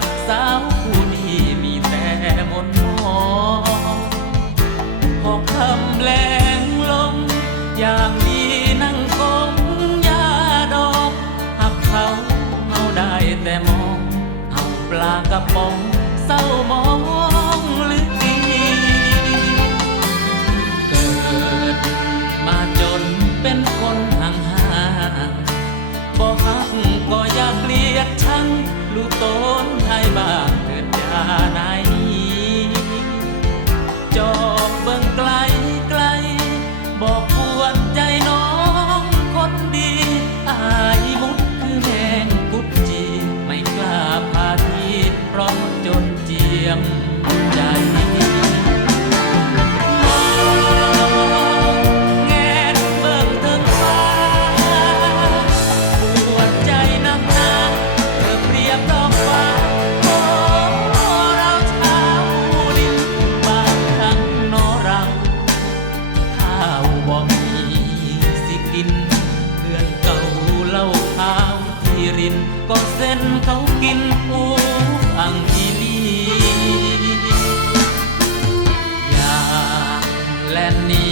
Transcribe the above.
หักสาวผู้นี้มีแต่มนต์มองพอคำแรงลมอย่างดีนั่งกงยาดอกหักเขาเมาได้แต่มองเอาปลากระป๋องเศร้ามองหรือดีเกิดมาจนเป็นคนห่างๆบ่ฮักก็อยากเกลียดชังรู้ตนให้บ้างเกิดยาไหนจอบเบิ่งไกลไกลบอกปวดใจน้องคนดีอายมุดคือแมงกุดจีไม่กล้าพาทีเพราะจนเจียมใจแงนเบิ่งถึงฟ้าปวดใจนักหนาเธอเปรียบดอกฟ้าโอ้เราชาวดินบางครั้งนอเราข้าวบ่มีสิกินเพื่อนเก่าเล่าข้าวที่รินก็เส้นเขากินอูอังอีลีอยากแล่นหนี